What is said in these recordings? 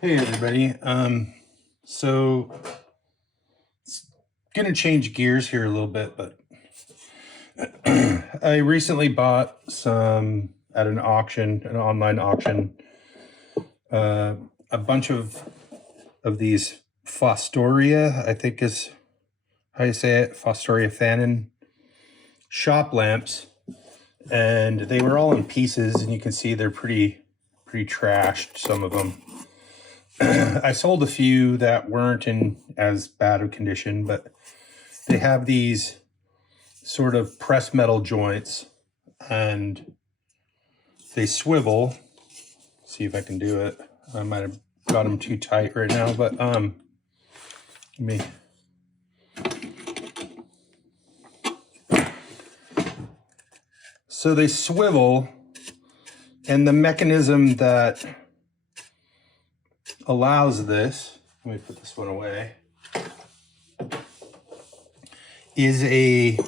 Hey everybody. So it's gonna change gears here a little bit, but I recently bought some at an auction, an online auction, a bunch of these Fostoria, I think is how you say it, Fostoria Fanon shop lamps, and they were all in pieces, and you can see they're pretty trashed, some of them. I sold a few that weren't in as bad of condition, but they have these sort of press metal joints and they swivel. See if I can do it. I might have got them too tight right now, but let me. So they swivel, and the mechanism that allows this, let me put this one away, is a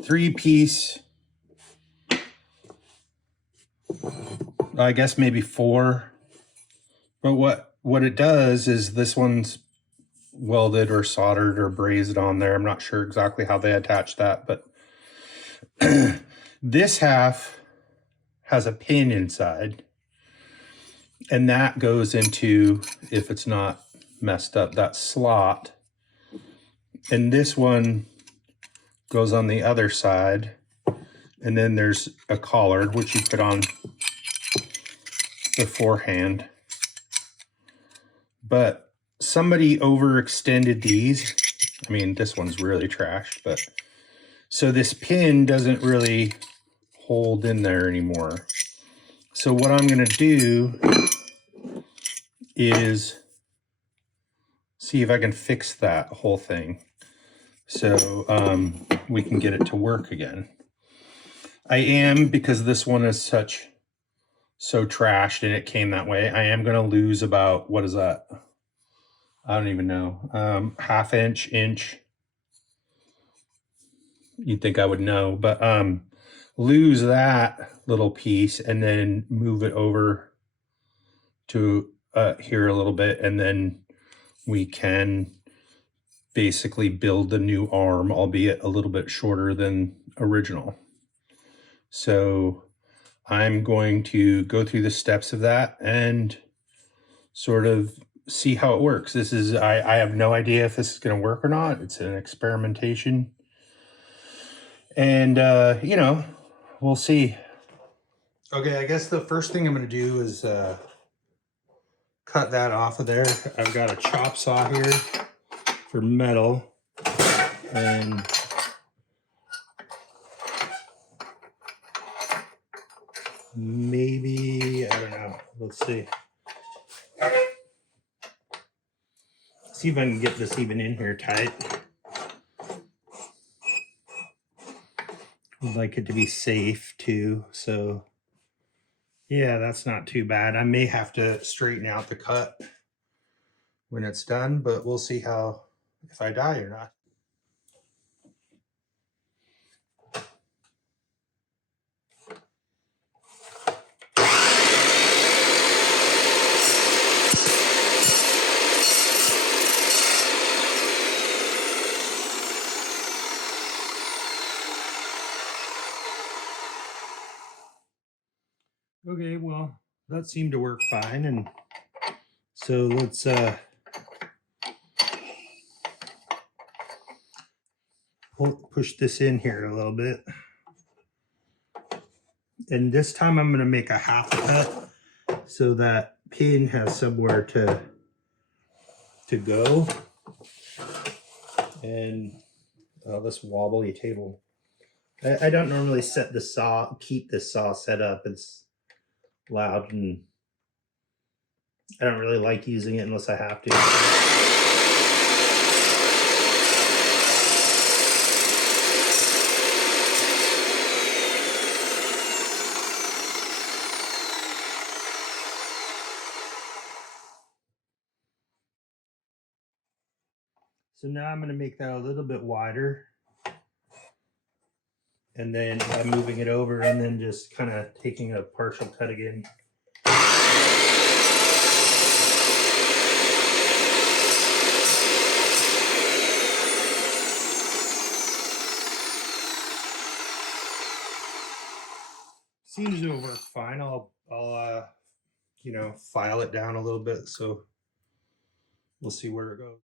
3-piece, I guess maybe 4. But what it does is this one's welded or soldered or brazed on there. I'm not sure exactly how they attach that, but this half has a pin inside, and that goes into, if it's not messed up, that slot. And this one goes on the other side. And then there's a collar, which you put on beforehand. But somebody overextended these. I mean, this one's really trashed, but so this pin doesn't really hold in there anymore. So what I'm going to do is see if I can fix that whole thing so we can get it to work again. I am, because this one is so trashed and it came that way, I am going to lose about, what is that? I don't even know. Half inch. You'd think I would know, but lose that little piece and then move it over to here a little bit, and then we can basically build the new arm, albeit a little bit shorter than original. So I'm going to go through the steps of that and sort of see how it works. This is, I have no idea if this is going to work or not. It's an experimentation. And, you know, we'll see. Okay, I guess the first thing I'm going to do is cut that off of there. I've got a chop saw here for metal, and maybe, I don't know, let's see. See if I can get this even in here tight. I'd like it to be safe too, so yeah, that's not too bad. I may have to straighten out the cut when it's done, but we'll see how, if I die or not. Okay, well, that seemed to work fine, and so let's push this in here a little bit. And this time I'm going to make a half cut so that pin has somewhere to go. And this wobbly table. I don't normally set the saw, keep the saw set up. It's loud and I don't really like using it unless I have to. So now I'm going to make that a little bit wider. And then I'm moving it over and then just kind of taking a partial cut again. seems to work fine. I'll you know, file it down a little bit, so we'll see where it goes.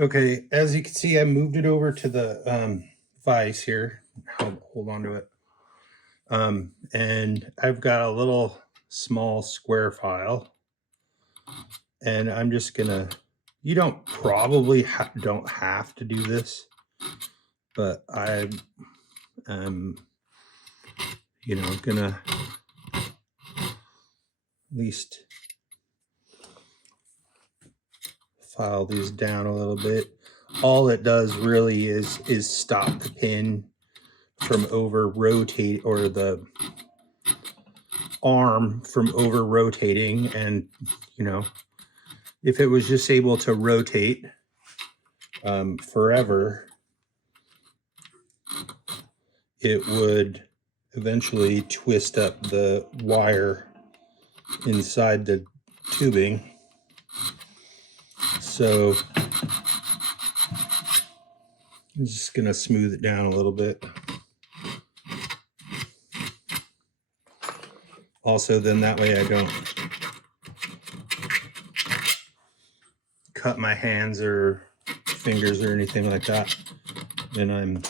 Okay, as you can see, I moved it over to the vise here. Hold on to it. And I've got a little small square file, and I'm just gonna, you don't probably don't have to do this, but I'm you know, gonna at least file these down a little bit. All it does really is stop the pin from over rotate, or the arm from over rotating. And you know, if it was just able to rotate forever, it would eventually twist up the wire inside the tubing. So I'm just gonna smooth it down a little bit. Also, then that way I don't cut my hands or fingers or anything like that when I'm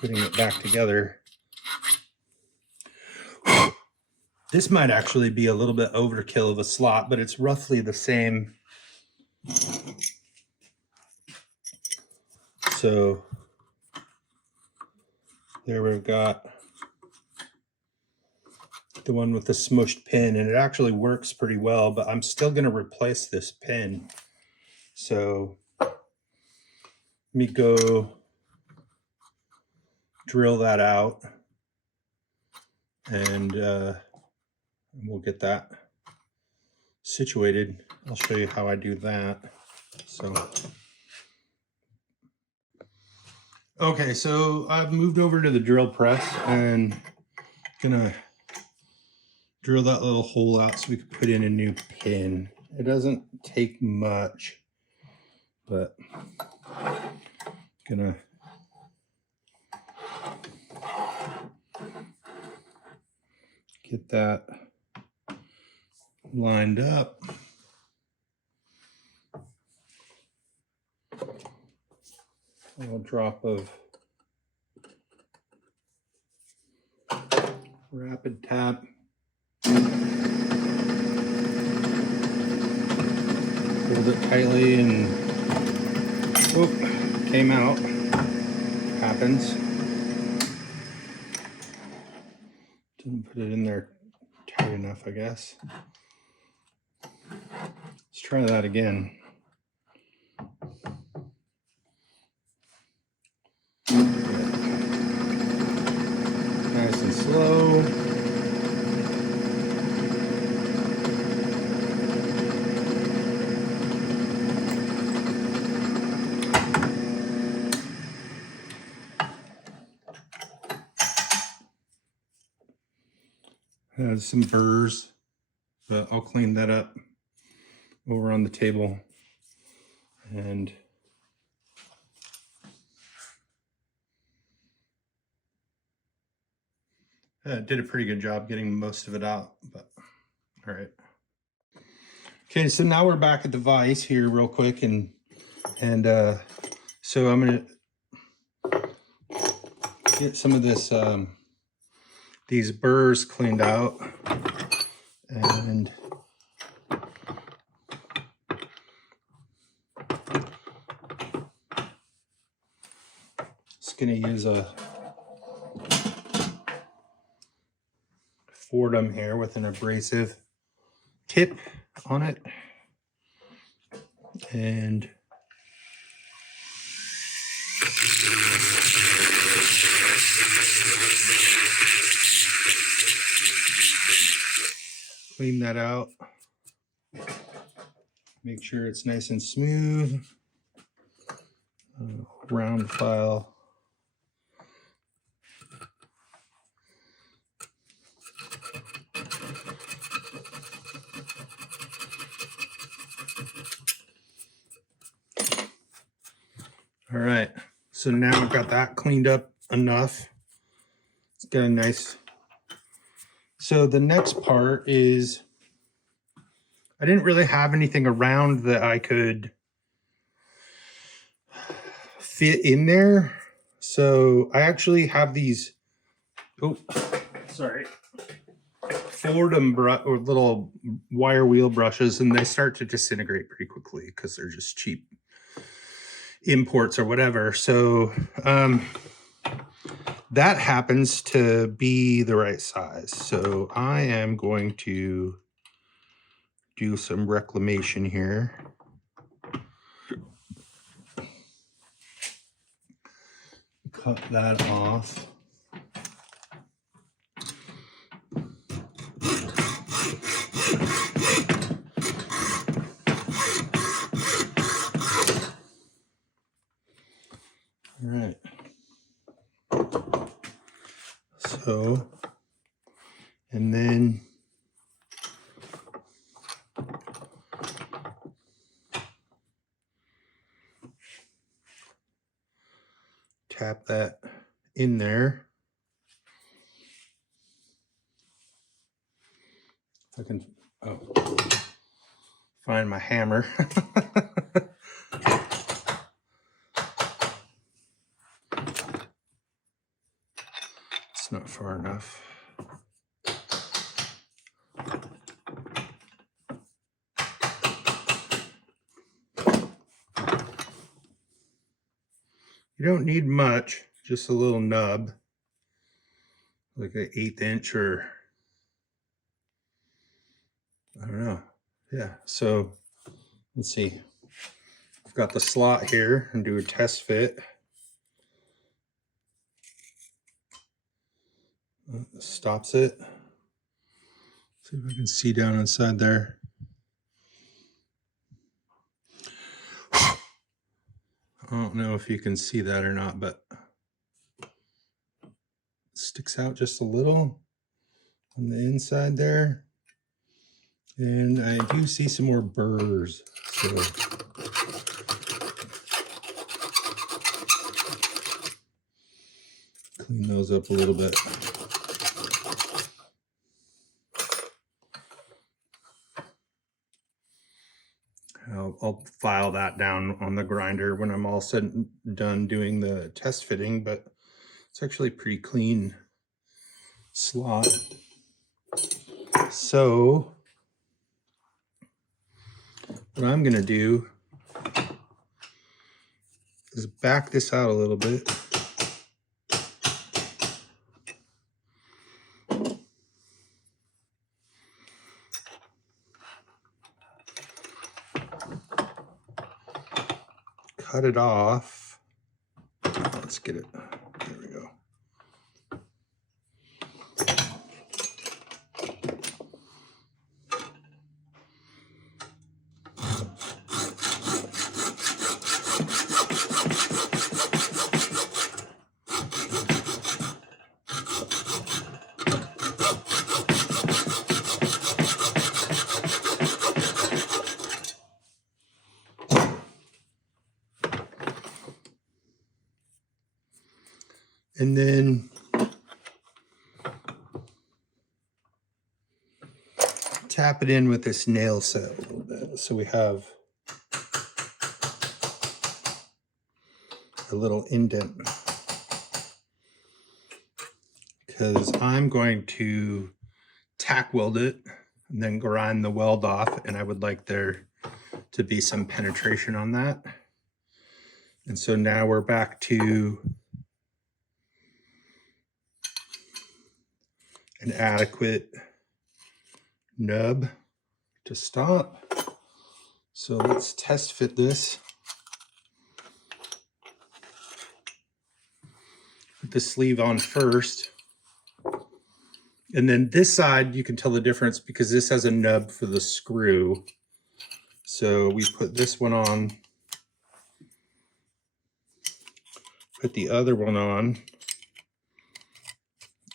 putting it back together. This might actually be a little bit overkill of a slot, but it's roughly the same. So there we've got the one with the smushed pin, and it actually works pretty well, but I'm still going to replace this pin. So let me go drill that out, and we'll get that situated. I'll show you how I do that. So okay, so I've moved over to the drill press and gonna drill that little hole out so we can put in a new pin. It doesn't take much, but gonna get that lined up. A little drop of rapid tap. Hold it tightly, and whoop, came out. Happens. Didn't put it in there tight enough, I guess. Let's try that again. Nice and slow. Has some burrs, but I'll clean that up over on the table. And did a pretty good job getting most of it out, but all right. Okay, so now we're back at the vise here real quick, and so I'm gonna get some of this these burrs cleaned out, and just gonna use a Fordham here with an abrasive tip on it, and clean that out. Make sure it's nice and smooth. Round file. All right, so now I've got that cleaned up enough. It's got a nice So the next part is, I didn't really have anything around that I could fit in there. So I actually have these, oh, sorry, Fordham or little wire wheel brushes, and they start to disintegrate pretty quickly because they're just cheap imports or whatever. So that happens to be the right size. So I am going to do some reclamation here. Cut that off. All right. So, and then tap that in there. If I can find my hammer. It's not far enough. You don't need much, just a little nub, like an 1/8 inch or, I don't know. Yeah, so let's see. I've got the slot here and do a test fit. Stops it. See if I can see down inside there. I don't know if you can see that or not, but it sticks out just a little on the inside there. And I do see some more burrs. So clean those up a little bit. I'll file that down on the grinder when I'm all said and done doing the test fitting, but it's actually a pretty clean slot. So what I'm going to do is back this out a little bit. Cut it off. Let's get it. There we go. And then tap it in with this nail set a little bit. So we have a little indent, because I'm going to tack weld it and then grind the weld off, and I would like there to be some penetration on that. And so now we're back to an adequate nub to stop. So let's test fit this. Put the sleeve on first. And then this side, you can tell the difference because this has a nub for the screw. So we put this one on, put the other one on,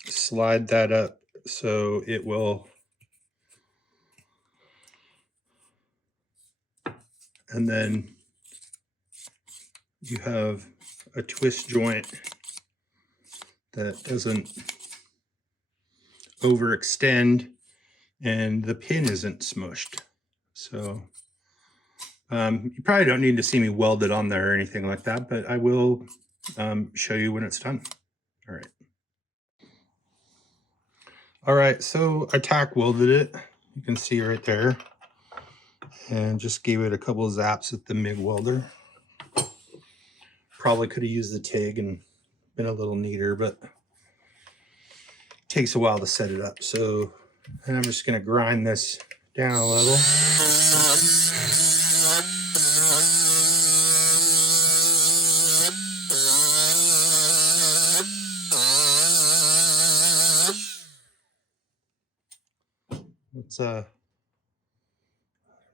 slide that up so it will, and then you have a twist joint that doesn't overextend and the pin isn't smushed. So you probably don't need to see me weld it on there or anything like that, but I will show you when it's done. All right. All right, so I tack welded it. You can see right there. And just gave it a couple of zaps with the MIG welder. Probably could have used the TIG and been a little neater, but it takes a while to set it up. So I'm just gonna grind this down a little. Let's I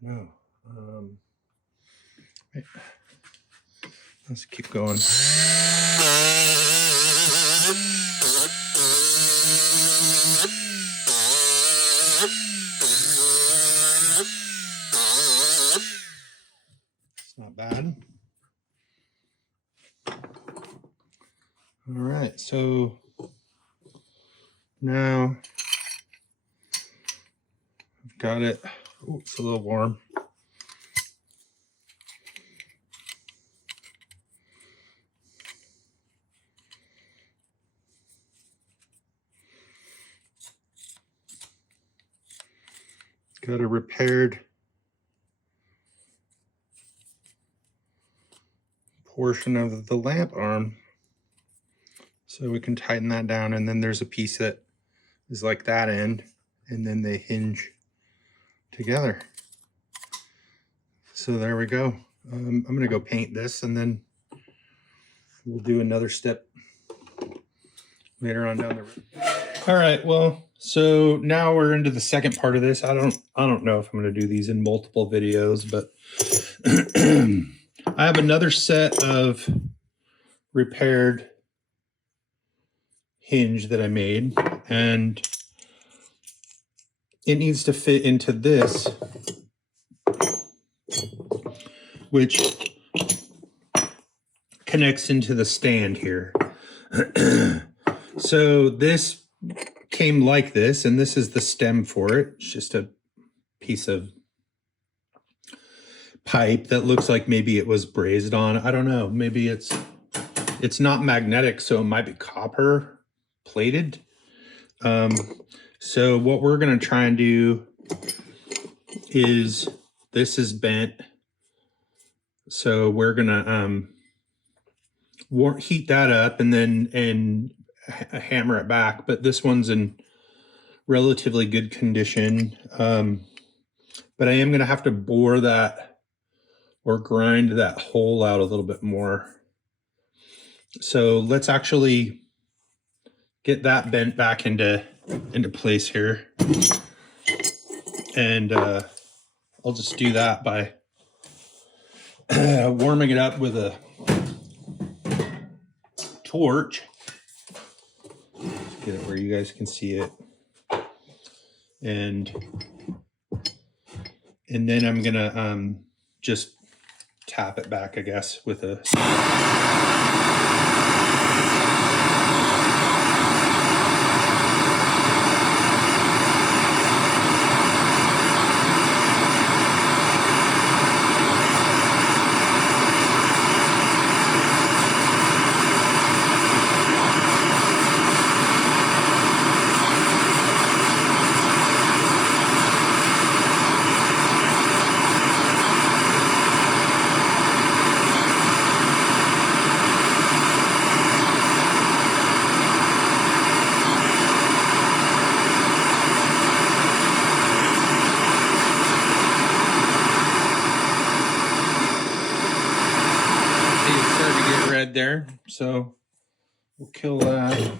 don't know. Let's keep going. It's not bad. All right, so now I've got it. Oh, it's a little warm. Got a repaired portion of the lamp arm, so we can tighten that down, and then there's a piece that is like that end, and then they hinge together. So there we go. I'm gonna go paint this, and then we'll do another step later on down the road. All right, well, so now we're into the second part of this. I don't know if I'm gonna do these in multiple videos, but I have another set of repaired hinge that I made, and it needs to fit into this, which connects into the stand here. So this came like this, and this is the stem for it. It's just a piece of pipe that looks like maybe it was brazed on. I don't know. Maybe it's not magnetic, so it might be copper plated. So what we're going to try and do is, this is bent, so we're going to heat that up and then hammer it back. But this one's in relatively good condition. But I am going to have to bore that or grind that hole out a little bit more. So let's actually get that bent back into place here. And I'll just do that by warming it up with a torch. Get it where you guys can see it. And then I'm gonna just tap it back, I guess, with a red there, so we'll kill that.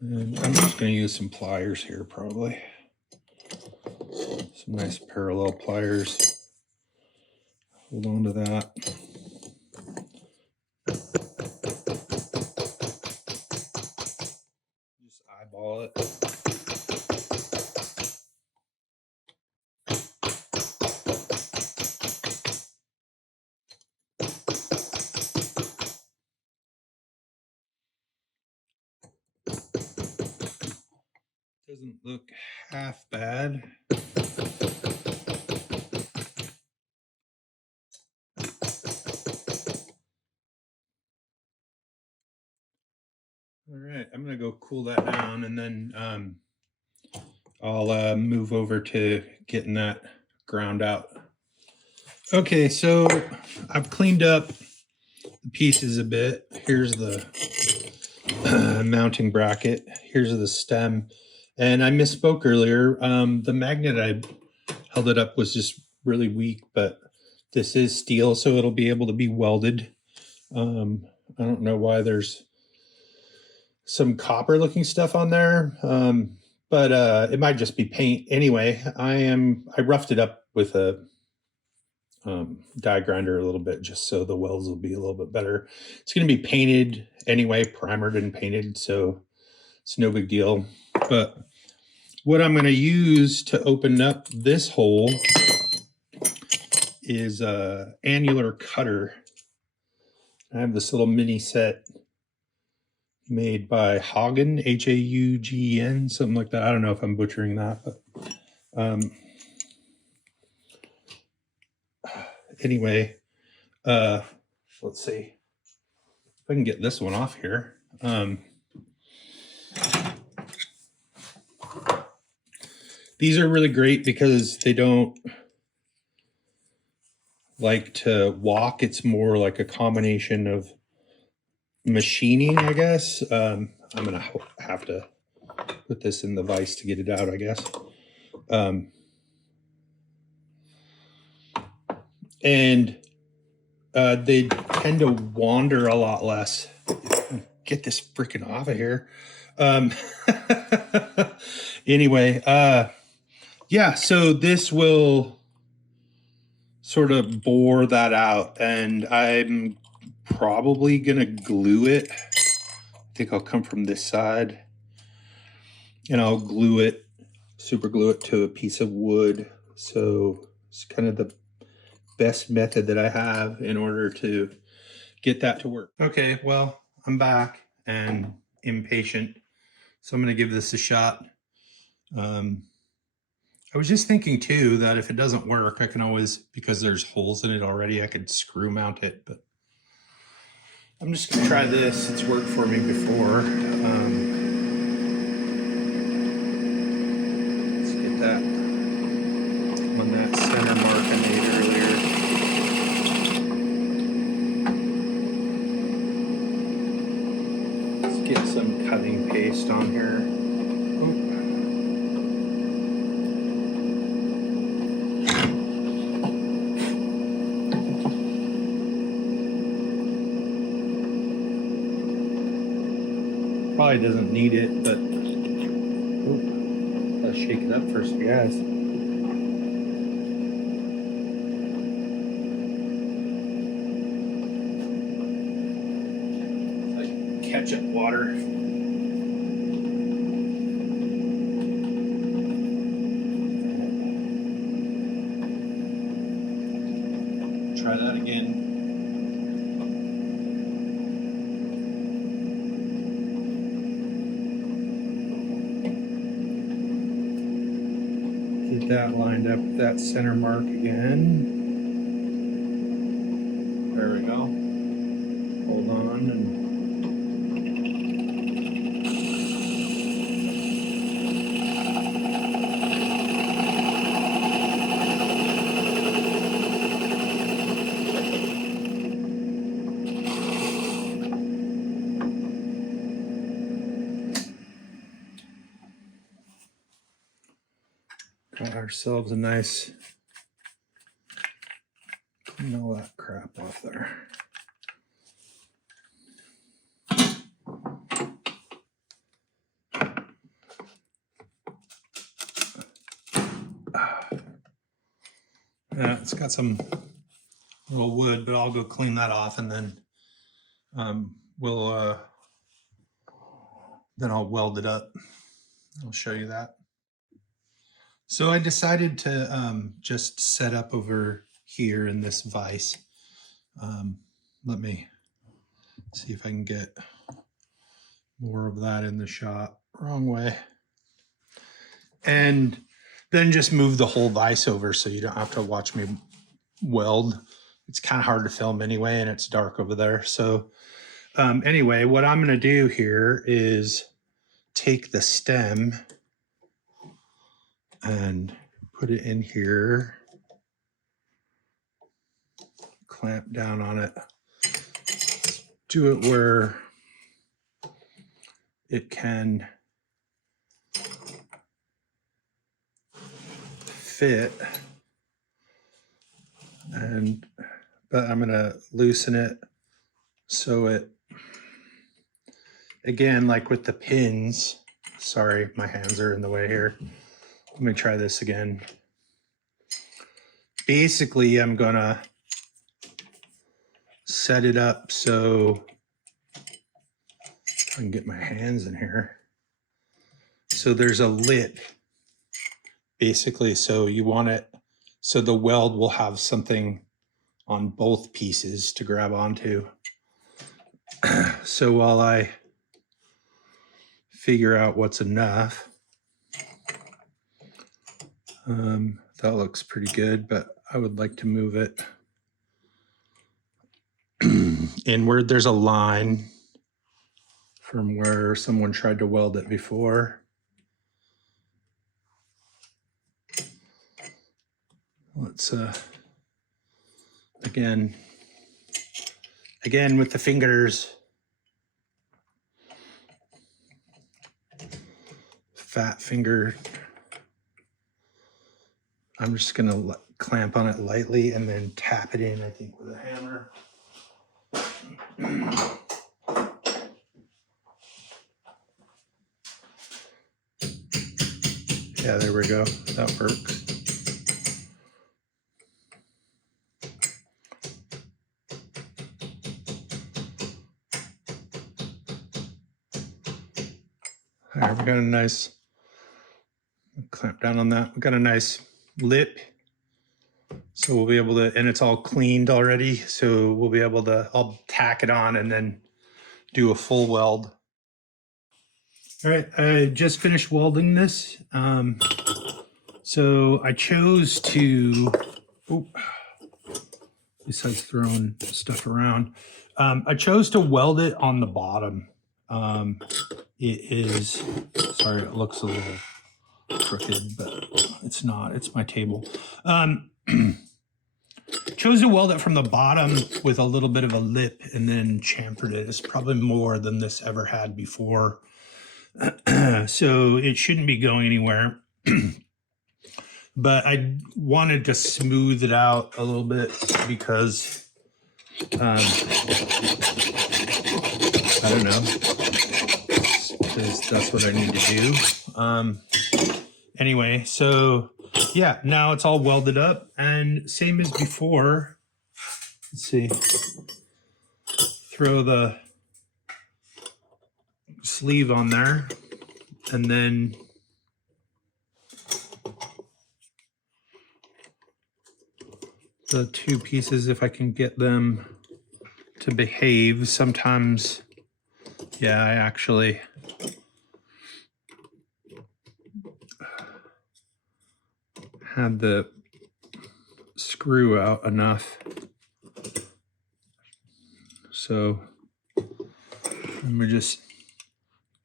And I'm just going to use some pliers here, probably. Some nice parallel pliers. Hold on to that. Just eyeball it. Doesn't look half bad. All right, I'm gonna go cool that down, and then I'll move over to getting that ground out. Okay, so I've cleaned up the pieces a bit. Here's the mounting bracket. Here's the stem. And I misspoke earlier. The magnet I held it up was just really weak, but this is steel, so it'll be able to be welded. I don't know why there's some copper looking stuff on there. But it might just be paint. Anyway, I roughed it up with a die grinder a little bit just so the welds will be a little bit better. It's going to be painted anyway, primered and painted, so it's no big deal. But what I'm going to use to open up this hole is a annular cutter. I have this little mini set made by Haugen, Haugen, something like that. I don't know if I'm butchering that, but anyway, let's see if I can get this one off here. These are really great because they don't like to walk. It's more like a combination of machining, I guess. I'm gonna have to put this in the vise to get it out, I guess. And they tend to wander a lot less. Get this freaking off of here. Anyway, yeah, so this will sort of bore that out, and I'm probably gonna glue it. I think I'll come from this side and I'll glue it, super glue it to a piece of wood. So it's kind of the best method that I have in order to get that to work. Okay, well, I'm back and impatient, so I'm gonna give this a shot. I was just thinking too that if it doesn't work, I can always, because there's holes in it already, I could screw mount it, but I'm just gonna try this. It's worked for me before. Let's get that on that center mark I made earlier. Let's get some cutting paste on here. Probably doesn't need it, but gotta shake it up first, guys. Like ketchup water. Try that again. Get that lined up with that center mark again. There we go. Hold on and got ourselves a nice, clean all that crap off there. Yeah, it's got some little wood, but I'll go clean that off, and then then I'll weld it up. I'll show you that. So I decided to just set up over here in this vise. Let me see if I can get more of that in the shot. Wrong way. and then just move the whole vise over so you don't have to watch me weld. It's kind of hard to film anyway, and it's dark over there. So anyway, what I'm going to do here is take the stem and put it in here, clamp down on it, do it where it can fit, but I'm gonna loosen it so it, again, like with the pins, sorry, my hands are in the way here. Let me try this again. Basically, I'm gonna set it up so I can get my hands in here. So there's a lip, basically, so you want it so the weld will have something on both pieces to grab onto. So while I figure out what's enough, that looks pretty good, but I would like to move it inward. There's a line from where someone tried to weld it before. Let's again with the fingers, fat finger. I'm just gonna clamp on it lightly and then tap it in, I think, with a hammer. Yeah, there we go. That works. All right, we got a nice, clamp down on that. We got a nice lip. So we'll be able to, and it's all cleaned already. So we'll be able to, I'll tack it on and then do a full weld. All right, I just finished welding this. So I chose to, besides throwing stuff around, I chose to weld it on the bottom. It is, sorry, it looks a little crooked, but it's not, it's my table. Chose to weld it from the bottom with a little bit of a lip and then chamfered it. It's probably more than this ever had before. So it shouldn't be going anywhere. But I wanted to smooth it out a little bit because I don't know, because that's what I need to do. Anyway, so yeah, now it's all welded up and same as before. Let's see. Throw the sleeve on there and then the two pieces, if I can get them to behave. Sometimes, yeah, I actually had the screw out enough. So let me just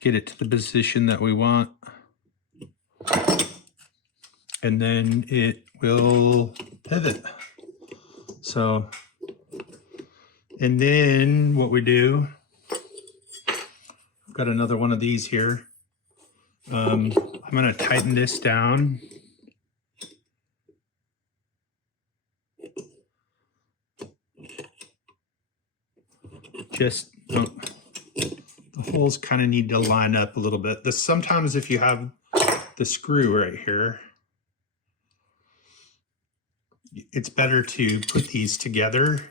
get it to the position that we want. And then it will pivot. So, and then what we do, I've got another one of these here. I'm gonna tighten this down. Just, the holes kind of need to line up a little bit. Sometimes if you have the screw right here, it's better to put these together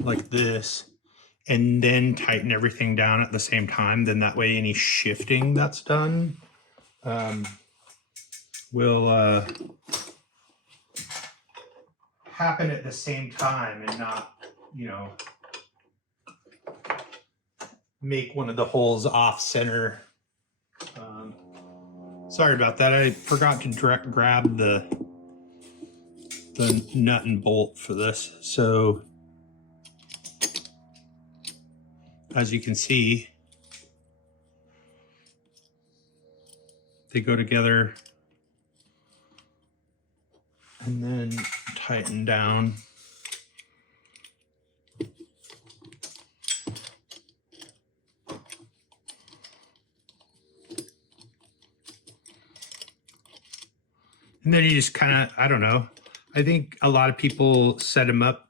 like this and then tighten everything down at the same time. Then that way any shifting that's done will happen at the same time and not, you know, make one of the holes off center. Sorry about that. I forgot to grab the nut and bolt for this. So as you can see, they go together and then tighten down. And then you just kind of, I don't know. I think a lot of people set them up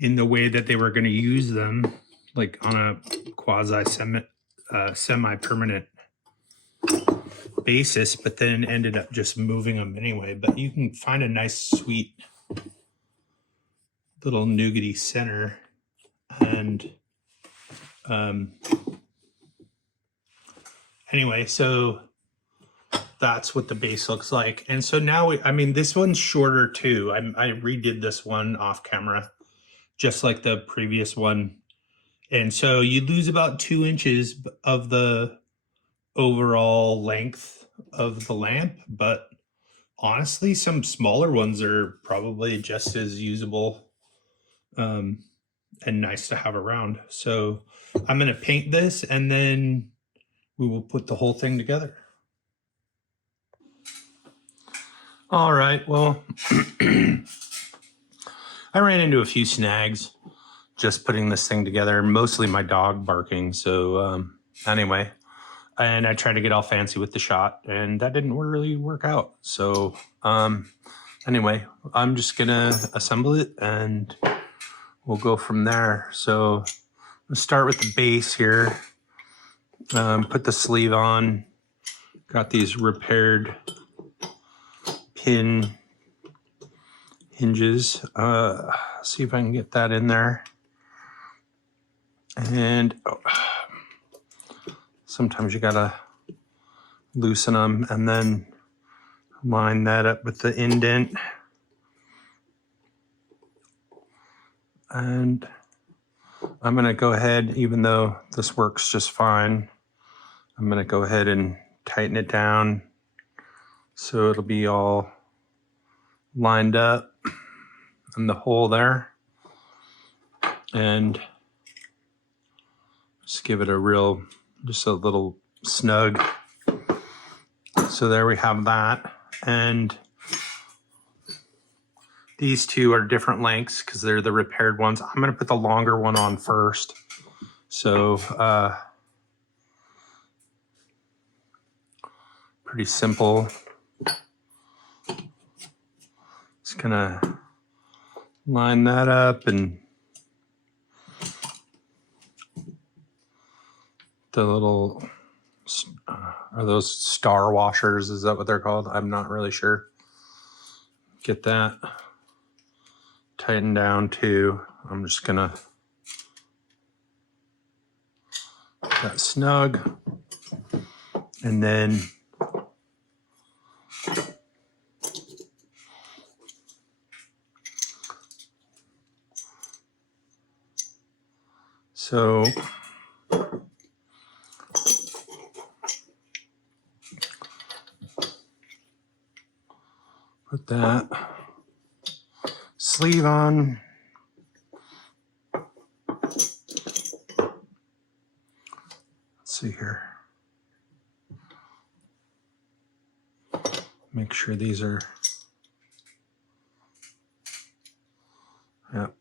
in the way that they were going to use them, like on a semi-permanent basis, but then ended up just moving them anyway. But you can find a nice, sweet little nougaty center. And anyway, so that's what the base looks like. And so now, I mean, this one's shorter too. I redid this one off camera, just like the previous one. And so you lose about 2 inches of the overall length of the lamp, but honestly, some smaller ones are probably just as usable and nice to have around. So I'm going to paint this and then we will put the whole thing together. All right, well, I ran into a few snags just putting this thing together, mostly my dog barking. So anyway, and I tried to get all fancy with the shot and that didn't really work out. So anyway, I'm just gonna assemble it and we'll go from there. So let's start with the base here. Put the sleeve on. Got these repaired pin hinges. See if I can get that in there. And sometimes you gotta loosen them and then line that up with the indent. And I'm gonna go ahead, even though this works just fine, I'm gonna go ahead and tighten it down so it'll be all lined up in the hole there. And just give it just a little snug. So there we have that. And these two are different lengths because they're the repaired ones. I'm going to put the longer one on first. So pretty simple. Just going to line that up and the little, are those star washers? Is that what they're called? I'm not really sure. Get that tightened down too. I'm just gonna get that snug and then so put that sleeve on. Let's see here. Make sure these are, yep.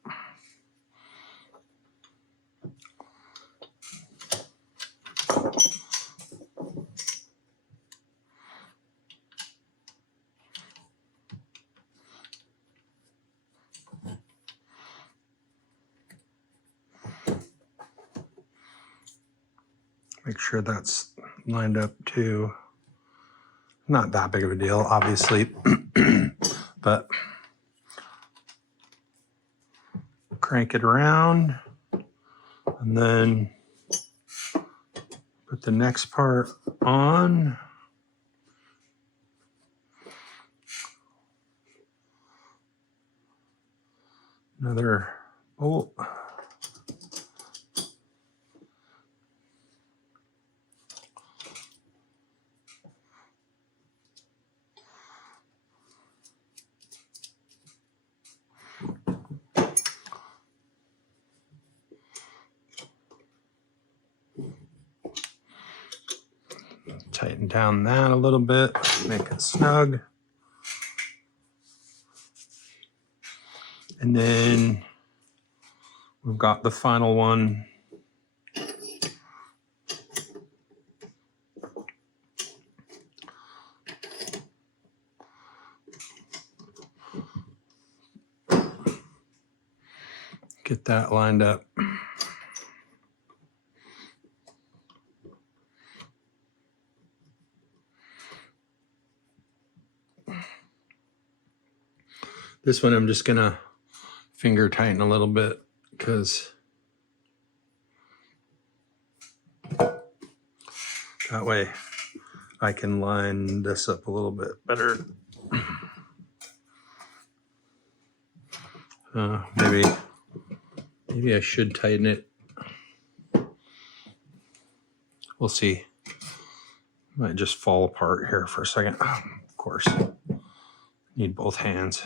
Make sure that's lined up too. Not that big of a deal, obviously, but crank it around and then put the next part on. Another bolt. tighten down that a little bit, make it snug. And then we've got the final one. Get that lined up. This one I'm just gonna finger tighten a little bit because that way I can line this up a little bit better. Maybe I should tighten it. We'll see. Might just fall apart here for a second. Of course, need both hands.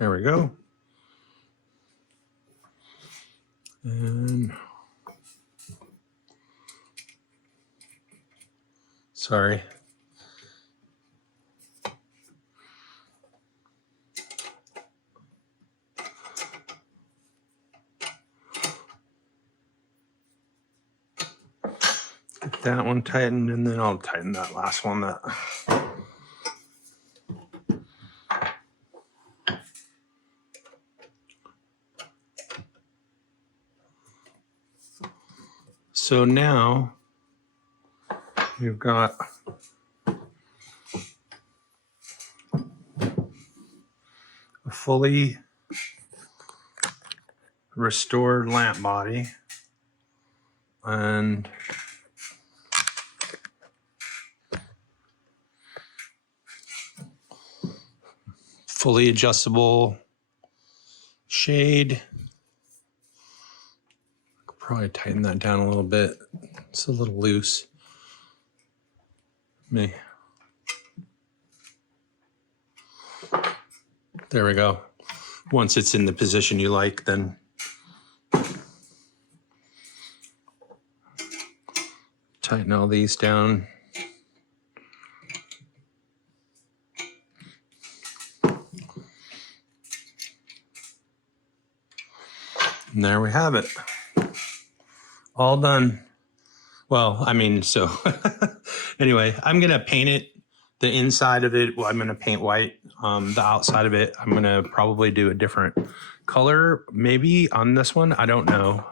There we go. And sorry. Get that one tightened, and then I'll tighten that last one. So now we've got a fully restored lamp body and fully adjustable shade. Could probably tighten that down a little bit. It's a little loose. There we go. Once it's in the position you like, then tighten all these down. And there we have it. All done. Well, I mean, so anyway, I'm going to paint it. The inside of it, well, I'm going to paint white. The outside of it, I'm going to probably do a different color maybe on this one. I don't know.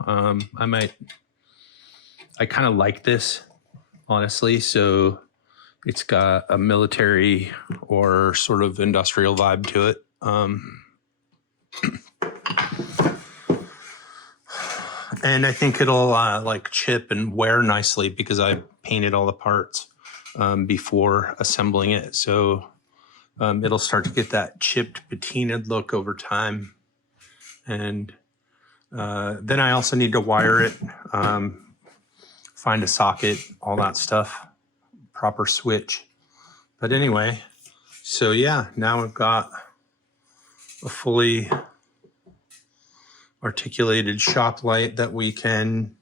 I kind of like this, honestly. So it's got a military or sort of industrial vibe to it. And I think it'll like chip and wear nicely because I painted all the parts before assembling it. So it'll start to get that chipped, patinaed look over time. And then I also need to wire it, find a socket, all that stuff, proper switch. But anyway, so yeah, now we've got a fully articulated shop light that we can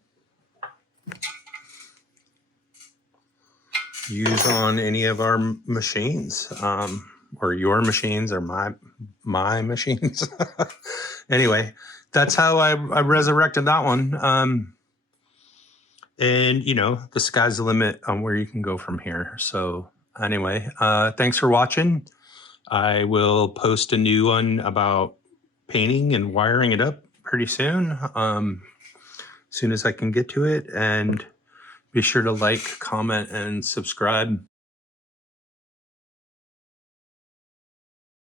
use on any of our machines, or your machines, or my machines. Anyway, that's how I resurrected that one. And you know, the sky's the limit on where you can go from here. So anyway, thanks for watching. I will post a new one about painting and wiring it up pretty soon, as soon as I can get to it. And be sure to like, comment, and subscribe.